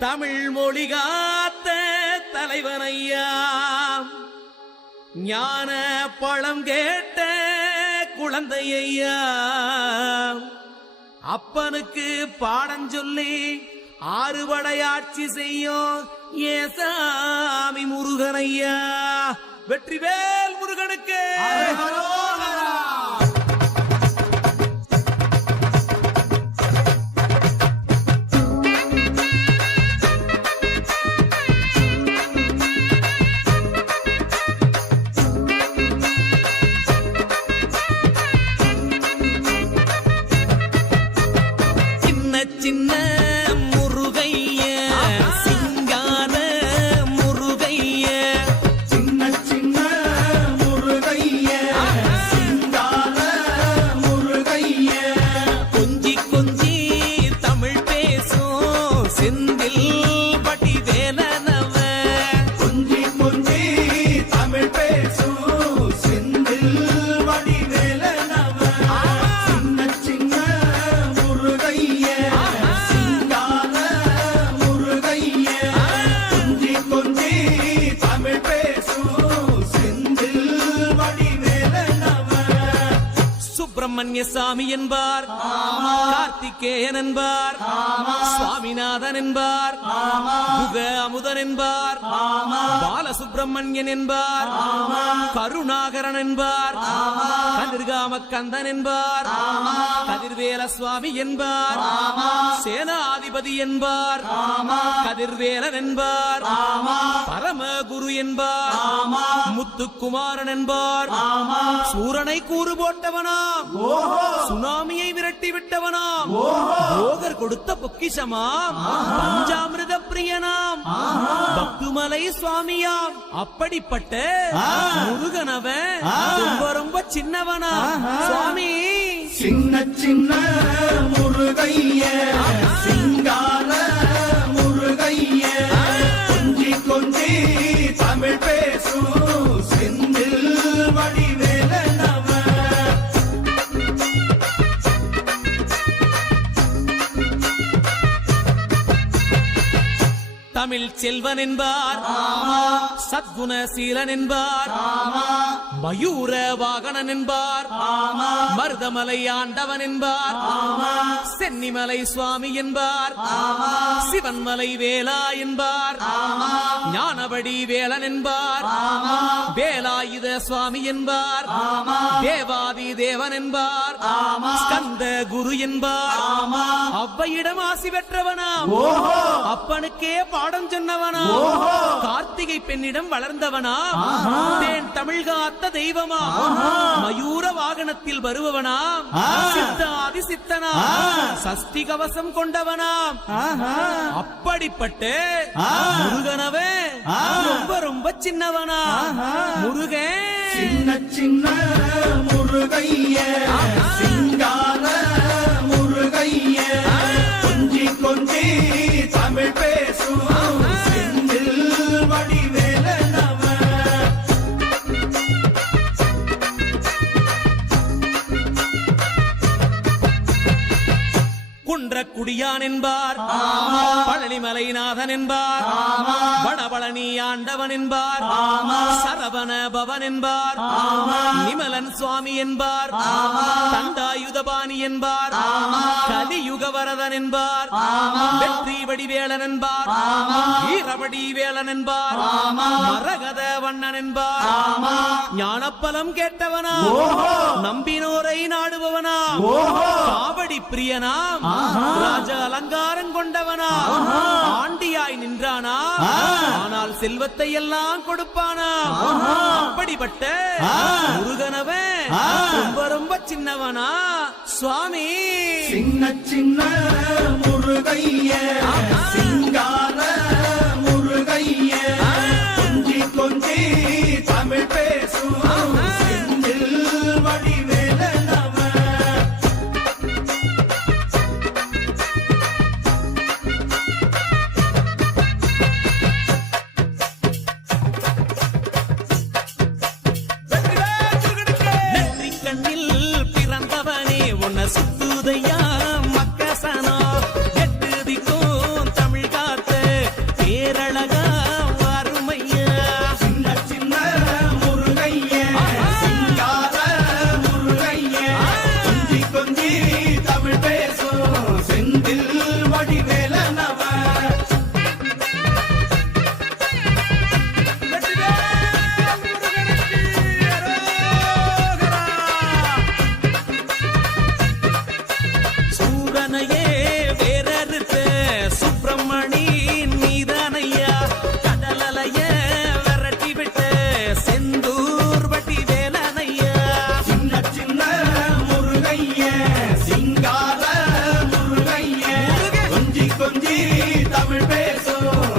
தமிழ் மொழி காத்த தலைவனையா, ஞான பழம் கேட்ட குழந்தையா, அப்பனுக்கு பாடம் சொல்லி ஆறுபடையாட்சி செய்யும் ஏசாமி முருகனையா. வெற்றிவேல் முருகனுக்கு சின்ன முருகைய, சிங்கார முருகைய, சின்ன சின்ன முருகைய, சிங்கார முருகைய, கொஞ்சி கொஞ்சி தமிழ் பேசும் செந்தில் பட்டி வேலனவ, கொஞ்சி கொஞ்சி தமிழ் பேசும் செந்தில் வடிவேலனவ. சின்ன சின்ன முருகைய, சிங்கார முருகைய, கொஞ்சி கொஞ்சி தமிழ் பேசும் செந்தில் வடிவேலனவ. சுப்பிரமணிய சாமி என்பார், கார்த்திகேயன் என்பார், சுவாமிநாதன் என்பார், குக அமுதன் என்பார், பாலசுப்பிரமணியன் என்பார், கருணாகரன் என்பார், கதிர்காம கந்தன் என்பார், கதிர்வேல சுவாமி என்பார், சேனாதிபதி என்பார், கதிர்வேலன் என்பார், பரமகுரு என்பார், முத்துக்குமாரன் என்பார், சூரனை கூறு போட்டவனாம், சுனாமியை விரட்டி விட்டவனாம், போகர் கொடுத்த பொக்கிஷமாம், பஞ்சாமிர்த பிரியனாம், பக்துமலை சுவாமியாம். அப்படிப்பட்ட முருகனவன் ரொம்ப ரொம்ப சின்னவனா சுவாமி. சின்ன சின்ன முருகைய, சிங்கார முருகைய, கொஞ்சி கொஞ்சி தமிழ் பேசும் செந்தில் வடிவேலனவ. தமிழ் செல்வன் என்பார், சத்குணசீலன் என்பார், மயூர வாகனன் என்பார், மருதமலை ஆண்டவன் என்பார், சென்னிமலை சுவாமி என்பார், சிவன்மலை வேலா என்பார், ஞானபடி வேலன் என்பார், வேலாயுத சுவாமி என்பார், தேவாதி தேவன் என்பார், ஸ்கந்த குரு என்பார், அவ்வையிடம் ஆசி பெற்றவனாம், அப்பனுக்கே பாடம் சொன்னவனா, கார்த்திகை பெண்ணிடம் வளர்ந்தவனா, தேன் தமிழ் காத்த தெய்வமா, மயூர வாகனத்தில் வருபவனாம், சித்தாதி சித்தனா, சஷ்டி கவசம் கொண்டவனாம். அப்படிப்பட்ட முருகனவே ரொம்ப ரொம்ப சின்னவனா முருகன். சின்ன சின்ன முருகைய, சிங்கார முருகைய, கொஞ்சி கொஞ்சி தமிழ் பேசும் செந்தில் வடிவேலனவ. குன்றக்குடியான் என்பார், பழனிமலைநாதன் என்பார், வடபழனி ஆண்டவன் என்பார், சரவண பவன் என்பார், நிமலன் சுவாமி என்பார், தண்டாயுதபாணி என்பார், கலியுக வரதன் என்பார், வெற்றி வடிவேலன் என்பார், வீரவடி வேலன் என்பார், மரகத வண்ணன் என்பார், ஞானப்பலம் கேட்டவனா, நம்பினோரை நாடுபவனா, காவடி பிரியனாம், ராஜ அலங்காரம் கொண்டவனா, ஆண்டியாய் நின்றானா, ஆனால் செல்வத்தை எல்லாம் கொடுப்பானா. அப்படிப்பட்ட முருகனவன் ரொம்ப ரொம்ப சின்னவனா சுவாமி. சின்ன சின்ன முருகைய, சிங்கார முருகைய, கொஞ்சி கொஞ்சி தமிழ் பேசும் செந்தில் வடிவேலனவ. நெற்றிக் கண்ணில் பிறந்தவனே உன்னை சுத்துதையா மக்கசனா, எட்டு திக்கும் தமிழ் கொஞ்சி கொஞ்சி தமிழ் பேசும்